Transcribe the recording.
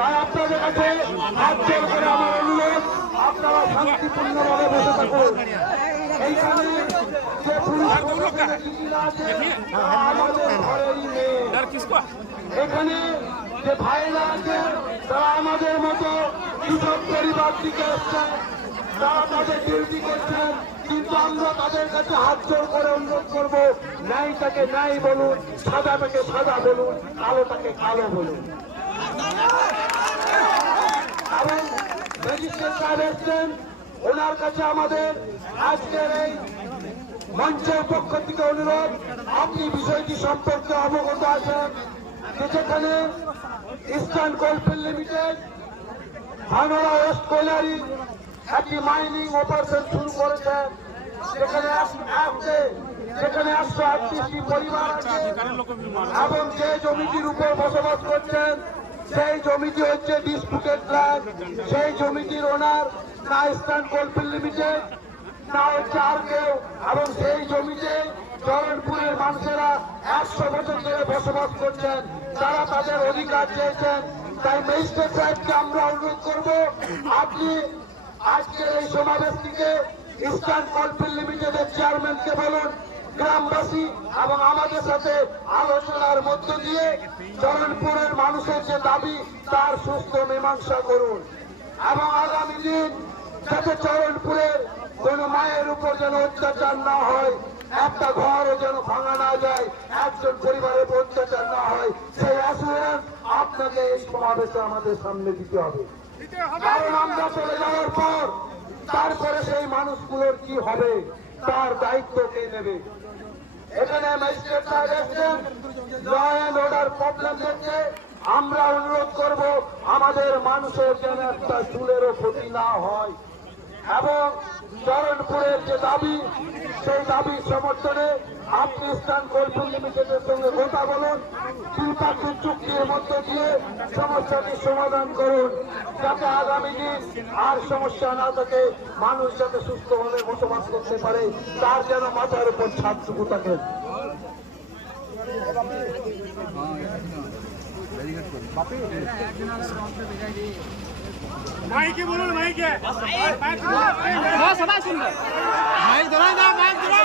তাই আপনাদের কাছে হাত জোর করে আমার অনুরোধ, আপনারা শান্তিপূর্ণভাবে বসে থাকুন। এইখানে যে পুলিশ আছে আমাদের ঘরেরই মেয়ে, এখানে যে ভাইরা আছে তারা আমাদের মতো কৃষক পরিবার থেকে এসছেন, তারা তাদের ডিউটি করছেন, কিন্তু আমরা তাদের কাছে হাত জোর করে অনুরোধ করবো, ন্যায়টাকে ন্যায় বলুন, সাদাটাকে সাদা বলুন, কালোটাকে কালো বলুন। এবং ম্যাজিস্ট্রেট সাহেব এসছেন, ওনার কাছে আমাদের আজকের এই মঞ্চের পক্ষ থেকে অনুরোধ, আপনি বিষয়টি সম্পর্কে অবগত আছেন যে যেখানে ইস্টার্ন কোলফিল্ড লিমিটেড ভানোরা ওয়েস্ট কোয়লারি একটি মাইনিং অপারেশন শুরু করেছেন, যেখানে 138টি পরিবার আছে এবং যে জমিটির উপর বসবাস করছেন সেই জমিটি হচ্ছে ডিসপুটেড ল্যান্ড। সেই জমিটির ওনার না ইস্টার্ন কোলফিল্ড লিমিটেড না হচ্ছে আর কেউ, এবং সেই জমিতে চরণপুরের মানুষেরা 100 বছর ধরে বসবাস করছেন, তারা তাদের অধিকার চেয়েছেন। তাই ম্যাজিস্ট্রেট সাহেবকে আমরা অনুরোধ করব, আপনি আজকের এই সমাবেশ থেকে ইস্টার্ন কোলফিল্ড লিমিটেডের চেয়ারম্যানকে বলুন, গ্রামবাসী এবং আমাদের সাথে আলোচনার মধ্য দিয়ে চরণপুরের মানুষের যে দাবি তার সুস্থ মীমাংসা করুন, এবং আগামী দিন যাতে চরণপুরের কোন মায়ের উপর যেন অত্যাচার না হয়, একটা ঘরও যেন ভাঙা না যায়, একজন পরিবারের উপর অত্যাচার না হয়, সেই অ্যাসুরেন্স আপনাকে এই সমাবেশে আমাদের সামনে দিতে হবে। কারণ আমরা চলে যাওয়ার পর তারপরে সেই মানুষগুলোর কি হবে তার দায়িত্ব কে নেবে। এখানে ম্যাজিস্ট্রেট সাহেব এসছেন, ল অ্যান্ড অর্ডার প্রবলেম দেখছে, আমরা অনুরোধ করব আমাদের মানুষের যেন একটা চুলেরও ক্ষতি না হয়, এবং চরণপুরের যে দাবি সেই দাবির সমর্থনে আপনি ইস্টার্ন কোলফিল্ড লিমিটেডের সঙ্গে কথা বলুন, ত্রিপাক্ষিক চুক্তির মধ্য দিয়ে সমস্যাটি সমাধান করুন, যাতে আগামী দিন আর সমস্যা না থাকে, মানুষ যাতে সুস্থভাবে বসবাস করতে পারে, তার যেন মাথার উপর ছাদটুকু থাকে। মাইকে বলুন, মাইকে সবাই শুনবে, মাইক ধরা না, মাইক ধরা